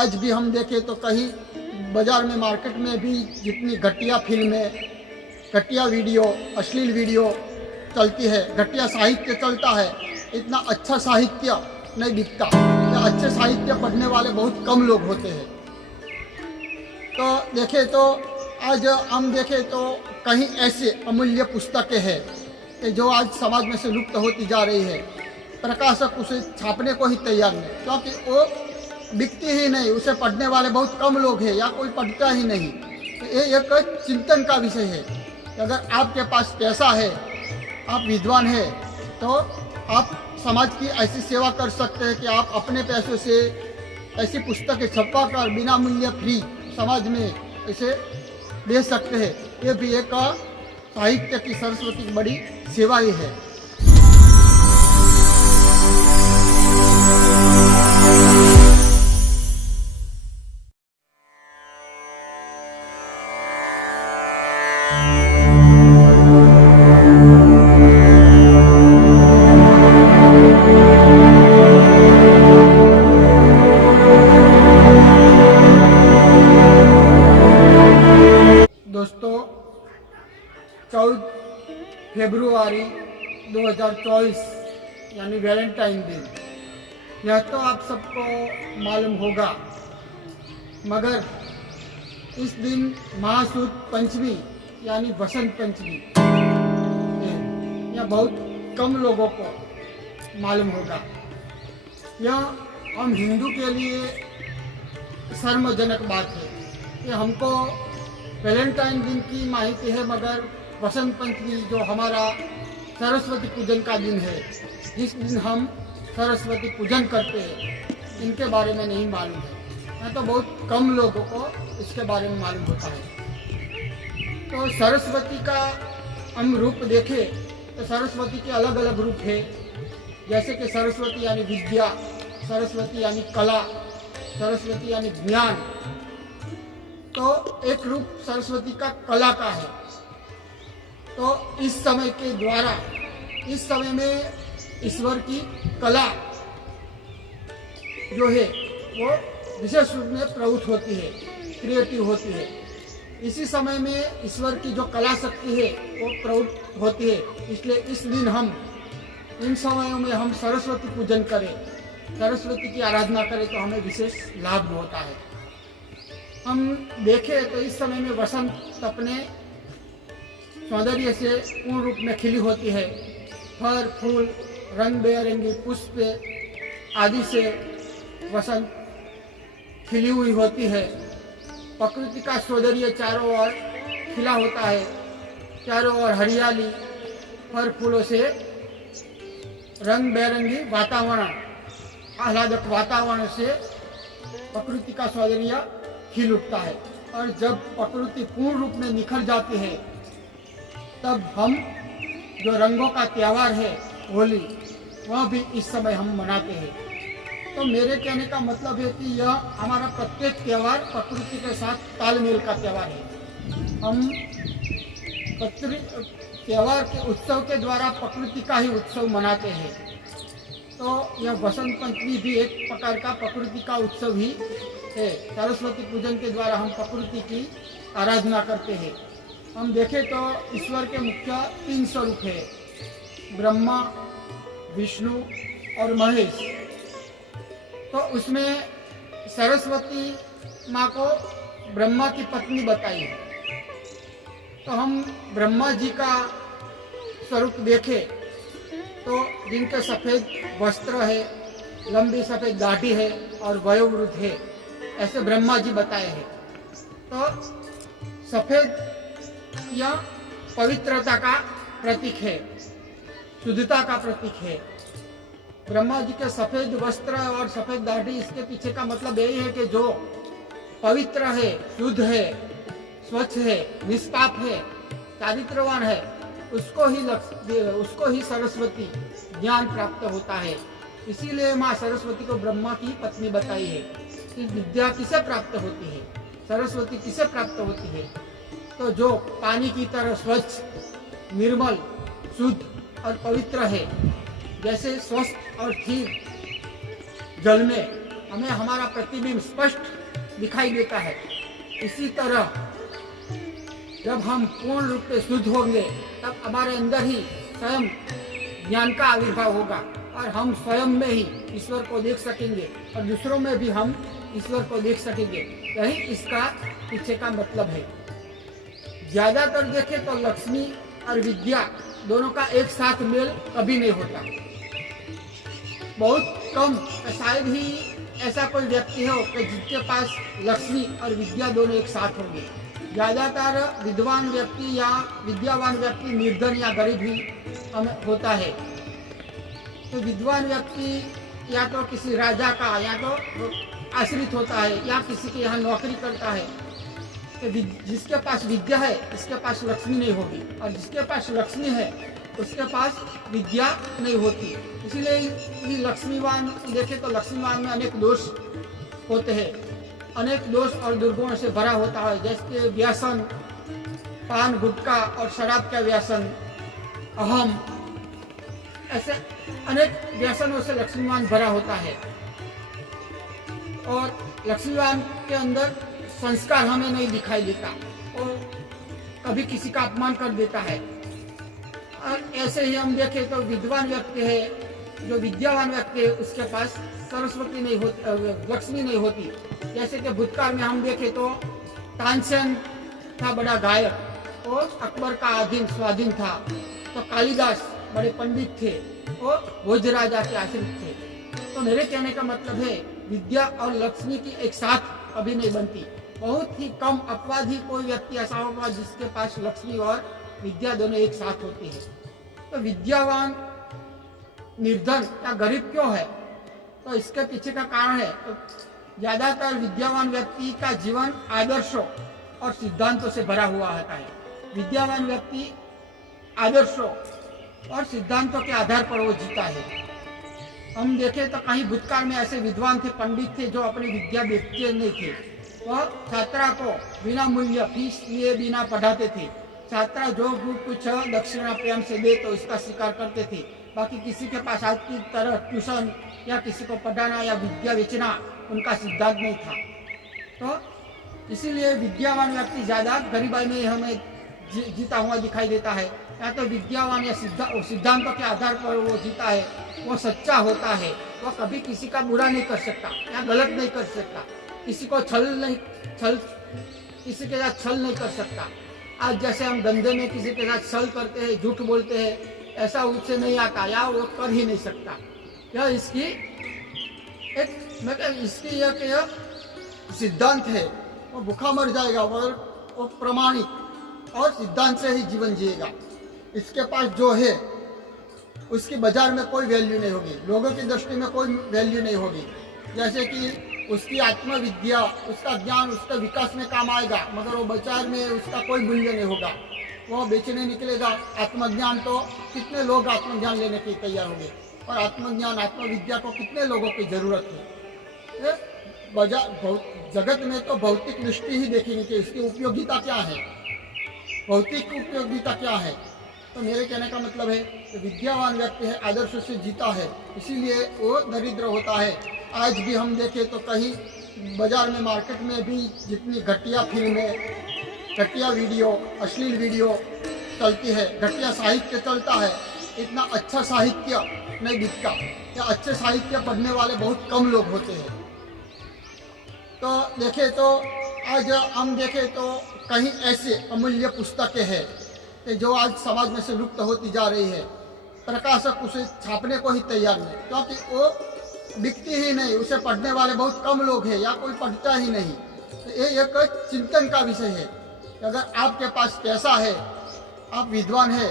आज भी हम देखें तो कहीं बाज़ार में, मार्केट में भी जितनी घटिया फिल्में, घटिया वीडियो, अश्लील वीडियो चलती है, घटिया साहित्य चलता है, इतना अच्छा साहित्य नहीं बिकता। या अच्छे साहित्य पढ़ने वाले बहुत कम लोग होते हैं। तो देखें तो आज हम देखें तो कहीं ऐसे अमूल्य पुस्तकें हैं कि जो आज समाज में से लुप्त होती जा रही है। प्रकाशक उसे छापने को ही तैयार नहीं, क्योंकि वो बिकती ही नहीं, उसे पढ़ने वाले बहुत कम लोग हैं या कोई पढ़ता ही नहीं। तो ये एक चिंतन का विषय है कि अगर आपके पास पैसा है, आप विद्वान हैं, तो आप समाज की ऐसी सेवा कर सकते हैं कि आप अपने पैसों से ऐसी पुस्तकें छपवा कर बिना मूल्य फ्री समाज में इसे दे सकते हैं। ये भी एक साहित्य की, सरस्वती की बड़ी सेवा ही है। दोस्तों, 14 फरवरी 2024 यानी वैलेंटाइन दिन, यह तो आप सबको मालूम होगा, मगर इस दिन महासुद पंचमी यानी बसंत पंचमी यह बहुत कम लोगों को मालूम होगा। यह हम हिंदू के लिए शर्मजनक बात है कि हमको वैलेंटाइन दिन की माहिती है, मगर बसंत पंचमी जो हमारा सरस्वती पूजन का दिन है, जिस दिन हम सरस्वती पूजन करते हैं, इनके बारे में नहीं मालूम है। मैं तो बहुत कम लोगों को इसके बारे में मालूम होता है। तो सरस्वती का हम रूप देखें तो सरस्वती के अलग अलग रूप है। जैसे कि सरस्वती यानी विद्या, सरस्वती यानी कला, सरस्वती यानी ज्ञान। तो एक रूप सरस्वती का कला का है। तो इस समय के द्वारा, इस समय में ईश्वर की कला जो है वो विशेष रूप में प्रवृत्त होती है, क्रिएटिव होती है। इसी समय में ईश्वर की जो कला शक्ति है वो प्रवृत्त होती है। इसलिए इस दिन हम, इन समयों में हम सरस्वती पूजन करें, सरस्वती की आराधना करें तो हमें विशेष लाभ होता है। हम देखें तो इस समय में वसंत अपने सौंदर्य से पूर्ण रूप में खिली होती है। फल, फूल, रंग बेरंगी पुष्प आदि से वसंत खिली हुई होती है। प्रकृति का सौंदर्य चारों ओर खिला होता है, चारों ओर हरियाली, फल फूलों से रंग बेरंगी वातावरण, आह्लादक वातावरण से प्रकृति का सौंदर्य खिल उठता है। और जब प्रकृति पूर्ण रूप में निखर जाती है, तब हम जो रंगों का त्यौहार है होली, वह भी इस समय हम मनाते हैं। तो मेरे कहने का मतलब है कि यह हमारा प्रत्येक त्यौहार प्रकृति के साथ तालमेल का त्यौहार है। हम त्यौहार के उत्सव के द्वारा प्रकृति का ही उत्सव मनाते हैं। तो यह बसंत पंचमी भी एक प्रकार का प्रकृति का उत्सव ही है। सरस्वती पूजन के द्वारा हम प्रकृति की आराधना करते हैं। हम देखें तो ईश्वर के मुख्य 3 स्वरूप है, ब्रह्मा, विष्णु और महेश। तो उसमें सरस्वती माँ को ब्रह्मा की पत्नी बताई है। तो हम ब्रह्मा जी का स्वरूप देखें तो जिनके सफ़ेद वस्त्र है, लंबी सफ़ेद दाढ़ी है और वयोवृद्ध है, ऐसे ब्रह्मा जी बताए हैं। तो सफ़ेद यह पवित्रता का प्रतीक है, शुद्धता का प्रतीक है। ब्रह्मा जी के सफ़ेद वस्त्र और सफ़ेद दाढ़ी, इसके पीछे का मतलब यही है कि जो पवित्र है, शुद्ध है, स्वच्छ है, निष्पाप है, चारित्रवान है, उसको ही सरस्वती ज्ञान प्राप्त होता है। इसीलिए माँ सरस्वती को ब्रह्मा की पत्नी बताई है कि विद्या किसे प्राप्त होती है, सरस्वती किसे प्राप्त होती है। तो जो पानी की तरह स्वच्छ, निर्मल, शुद्ध और पवित्र है, जैसे स्वस्थ और स्थिर जल में हमें हमारा प्रतिबिंब स्पष्ट दिखाई देता है। इसी तरह जब हम पूर्ण रूप से शुद्ध होंगे तब हमारे अंदर ही स्वयं ज्ञान का आविर्भाव होगा और हम स्वयं में ही ईश्वर को देख सकेंगे और दूसरों में भी हम ईश्वर को देख सकेंगे। यही इसका पीछे का मतलब है। ज्यादातर देखें तो लक्ष्मी और विद्या दोनों का एक साथ मेल कभी नहीं होता। बहुत कम, शायद ही ऐसा कोई व्यक्ति हो कि जिसके पास लक्ष्मी और विद्या दोनों एक साथ होंगे। ज़्यादातर विद्वान व्यक्ति या विद्यावान व्यक्ति निर्धन या गरीब ही होता है। तो विद्वान व्यक्ति या तो किसी राजा का या तो आश्रित होता है या किसी के यहाँ नौकरी करता है। तो जिसके पास विद्या है इसके पास लक्ष्मी नहीं होगी और जिसके पास लक्ष्मी है उसके पास विद्या नहीं होती। इसीलिए लक्ष्मीवान देखे तो लक्ष्मीवान में अनेक दोष होते हैं, अनेक दोष और दुर्गुण से भरा होता है, जैसे व्यसन, पान गुटखा और शराब का व्यसन, अहम, ऐसे अनेक व्यसनों से लक्ष्मीवान भरा होता है। और लक्ष्मीवान के अंदर संस्कार हमें नहीं दिखाई देता और कभी किसी का अपमान कर देता है। और ऐसे ही हम देखें तो विद्वान व्यक्ति है, जो विद्यावान व्यक्ति है उसके पास सरस्वती नहीं होती, लक्ष्मी नहीं होती। जैसे कि भूतकाल में हम देखें तो तानसेन था बड़ा गायक और अकबर का अधीन स्वाधीन था। तो कालिदास बड़े पंडित थे और भोज राजा के आश्रित थे। तो मेरे कहने का मतलब है विद्या और लक्ष्मी की एक साथ कभी नहीं बनती। बहुत ही कम अपवाद ही कोई व्यक्ति ऐसा होगा जिसके पास लक्ष्मी और विद्या दोनों एक साथ होती है। तो विद्यावान निर्धन या गरीब क्यों है? तो इसके पीछे का कारण है तो ज्यादातर विद्यावान व्यक्ति का जीवन आदर्शों और सिद्धांतों से भरा हुआ होता है। विद्यावान व्यक्ति आदर्शों और सिद्धांतों के आधार पर वो जीता है। हम देखें तो कहीं भूतकाल में ऐसे विद्वान थे, पंडित थे जो अपनी विद्या बेचते नहीं थे। वह छात्रा को बिना मूल्य फीस लिए बिना पढ़ाते थे। छात्रा जो कुछ दक्षिणा प्रेम से दे तो इसका स्वीकार करते थे। बाकी किसी के पास आज की तरह ट्यूशन या किसी को पढ़ाना या विद्या बेचना उनका सिद्धांत नहीं था। तो इसीलिए विद्यावान व्यक्ति ज्यादा गरीबाई में हमें जीता हुआ दिखाई देता है। या तो विद्यावान या सिद्धांतों के आधार पर वो जीता है, वो सच्चा होता है, वो कभी किसी का बुरा नहीं कर सकता या गलत नहीं कर सकता, किसी को किसी के साथ छल नहीं कर सकता। आज जैसे हम धंधे में किसी के साथ छल करते हैं, झूठ बोलते हैं, ऐसा उससे नहीं आता या वो कर ही नहीं सकता। यह इसकी यह सिद्धांत है। वो भूखा मर जाएगा और वो प्रमाणिक और सिद्धांत से ही जीवन जिएगा। इसके पास जो है उसकी बाजार में कोई वैल्यू नहीं होगी, लोगों की दृष्टि में कोई वैल्यू नहीं होगी। जैसे कि उसकी आत्मविद्या, उसका ज्ञान उसका विकास में काम आएगा, मगर वो बाजार में उसका कोई मूल्य नहीं होगा, वो बेचने निकलेगा। आत्मज्ञान तो कितने लोग आत्मज्ञान लेने के तैयार होंगे और आत्मज्ञान आत्मविद्या को कितने लोगों की जरूरत है। बाजार जगत में तो भौतिक दृष्टि ही देखेंगे कि उसकी उपयोगिता क्या है, भौतिक उपयोगिता क्या है। तो मेरे कहने का मतलब है कि विद्यावान व्यक्ति है आदर्श से जीता है, इसीलिए वो दरिद्र होता है। आज भी हम देखें तो कहीं बाजार में मार्केट में भी जितनी घटिया फिल्में, घटिया वीडियो, अश्लील वीडियो चलती है, घटिया साहित्य चलता है, इतना अच्छा साहित्य नहीं बिकता या अच्छे साहित्य पढ़ने वाले बहुत कम लोग होते हैं। तो देखें तो आज हम देखें तो कहीं ऐसे अमूल्य पुस्तकें हैं कि जो आज समाज में से लुप्त होती जा रही है। प्रकाशक उसे छापने को ही तैयार नहीं, क्योंकि वो बिकती ही नहीं, उसे पढ़ने वाले बहुत कम लोग हैं या कोई पढ़ता ही नहीं। तो ये एक चिंतन का विषय है। अगर आपके पास पैसा है, आप विद्वान है,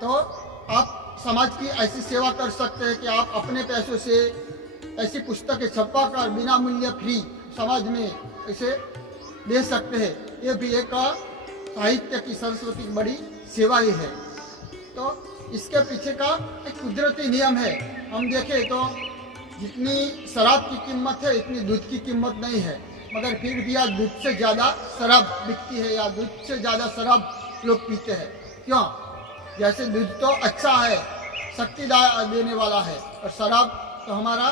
तो आप समाज की ऐसी सेवा कर सकते हैं कि आप अपने पैसों से ऐसी पुस्तकें छपा कर बिना मूल्य फ्री समाज में इसे दे सकते हैं। ये भी एक साहित्य की सरस्वती की बड़ी सेवा ही है। तो इसके पीछे का एक कुदरती नियम है। हम देखें तो जितनी शराब की कीमत है इतनी दूध की कीमत नहीं है, मगर फिर भी आज दूध से ज़्यादा शराब बिकती है या दूध से ज़्यादा शराब लोग पीते हैं। क्यों? जैसे दूध तो अच्छा है, शक्ति देने वाला है, और शराब तो हमारा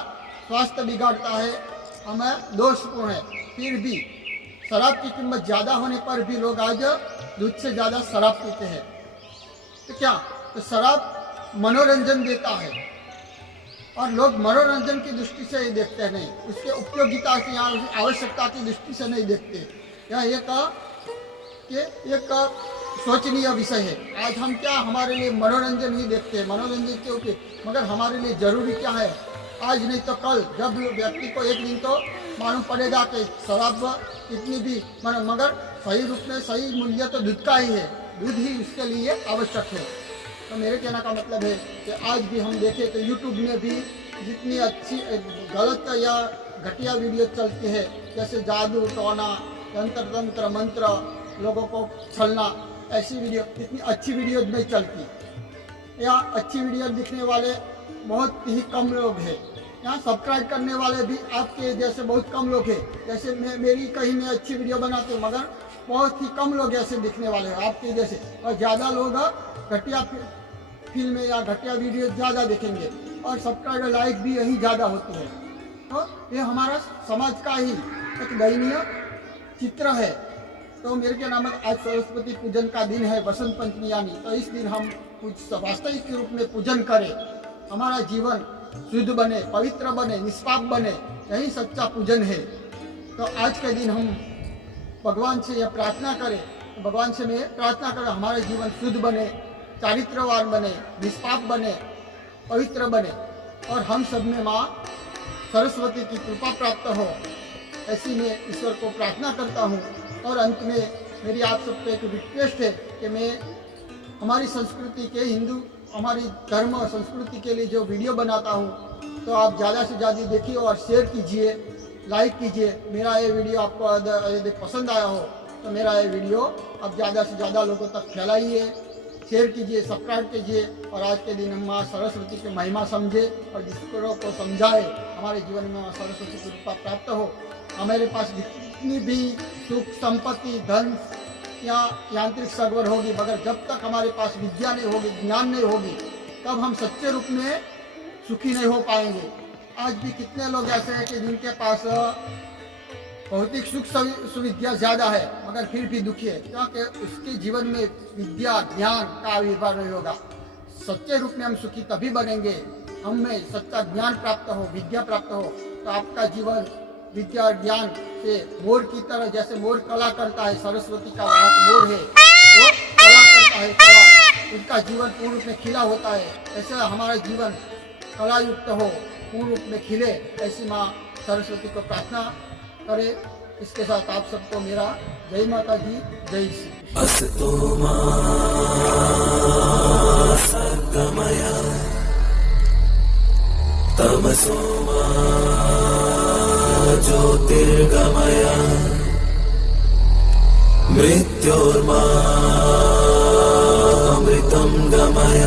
स्वास्थ्य बिगाड़ता है, हमें दोषपूर्ण है। फिर भी शराब की कीमत ज़्यादा होने पर भी लोग आज दूध से ज़्यादा शराब पीते हैं। तो क्या, तो शराब मनोरंजन देता है और लोग मनोरंजन की दृष्टि से ही देखते हैं, नहीं उसके उपयोगिता से या आवश्यकता की दृष्टि से नहीं देखते। यह एक सोचनीय विषय है। आज हम क्या हमारे लिए मनोरंजन ही देखते हैं, मनोरंजन के ऊपर, मगर हमारे लिए जरूरी क्या है, आज नहीं तो कल जब व्यक्ति को एक दिन तो मालूम पड़ेगा कि शराब कितनी भी मगर सही रूप में सही मूल्य तो दूध का ही है, दूध ही उसके लिए आवश्यक है। तो मेरे कहने का मतलब है कि आज भी हम देखें तो यूट्यूब में भी जितनी अच्छी गलत या घटिया वीडियो चलती है, जैसे जादू टोना, यंत्र तंत्र मंत्र, लोगों को छलना, ऐसी वीडियो, इतनी अच्छी वीडियो नहीं चलती। या अच्छी वीडियो दिखने वाले बहुत ही कम लोग हैं। यहाँ सब्सक्राइब करने वाले भी आपके जैसे बहुत कम लोग हैं। जैसे मेरी कहीं मैं अच्छी वीडियो बनाती हूँ, मगर बहुत ही कम लोग ऐसे दिखने वाले हैं आपके जैसे, और ज़्यादा लोग घटिया फिल्में या घटिया वीडियो ज़्यादा देखेंगे और सब्सक्राइबर लाइक भी यही ज़्यादा होती है। तो ये हमारा समाज का ही एक दयनीय चित्र है। तो मेरे के नाम आज सरस्वती पूजन का दिन है, बसंत पंचमी यानी, तो इस दिन हम कुछ वास्तविक रूप में पूजन करें, हमारा जीवन शुद्ध बने, पवित्र बने, निष्पाप बने, यही सच्चा पूजन है। तो आज के दिन हम भगवान से यह प्रार्थना करें, भगवान से मैं प्रार्थना करें हमारे जीवन शुद्ध बने, चारित्रवान बने, निष्पाप बने, पवित्र बने और हम सब में माँ सरस्वती की कृपा प्राप्त हो, ऐसी मैं ईश्वर को प्रार्थना करता हूँ। और अंत में मेरी आप सबको एक रिक्वेस्ट है कि मैं हमारी संस्कृति के हिंदू हमारी धर्म और संस्कृति के लिए जो वीडियो बनाता हूँ, तो आप ज़्यादा से ज़्यादा देखिए और शेयर कीजिए, लाइक कीजिए। मेरा ये वीडियो आपको यदि पसंद आया हो तो मेरा ये वीडियो आप ज़्यादा से ज़्यादा लोगों तक फैलाइए, शेयर कीजिए, सब्सक्राइब कीजिए और आज के दिन हम माँ सरस्वती की महिमा समझे और दूसरों को समझाए, हमारे जीवन में माँ सरस्वती की कृपा प्राप्त हो। हमारे पास जितनी भी सुख संपत्ति धन या यांत्रिक सगवड़ होगी, मगर जब तक हमारे पास विद्या नहीं होगी, ज्ञान नहीं होगी, तब हम सच्चे रूप में सुखी नहीं हो पाएंगे। आज भी कितने लोग ऐसे हैं कि जिनके पास भौतिक सुख सुविधा ज़्यादा है मगर फिर भी दुखी है, क्योंकि उसके जीवन में विद्या ज्ञान का आविर्भाव नहीं होगा। सच्चे रूप में हम सुखी तभी बनेंगे, हमें सच्चा ज्ञान प्राप्त हो, विद्या प्राप्त हो। तो आपका जीवन विद्या ज्ञान से मोर की तरह, जैसे मोर कला करता है, सरस्वती का मोर है, वो कला करता है, कला उसका जीवन पूर्ण रूप में खिला होता है। ऐसे हमारा जीवन कला युक्त हो, पूर्ण रूप में खिले, ऐसी माँ सरस्वती को प्रार्थना करे। इसके साथ आप सबको मेरा जय माता दी, जय श्री। अस्तु मा सद्गमय तमसो मा ज्योतिर्गमय मृत्योर्मा अमृतं गमय।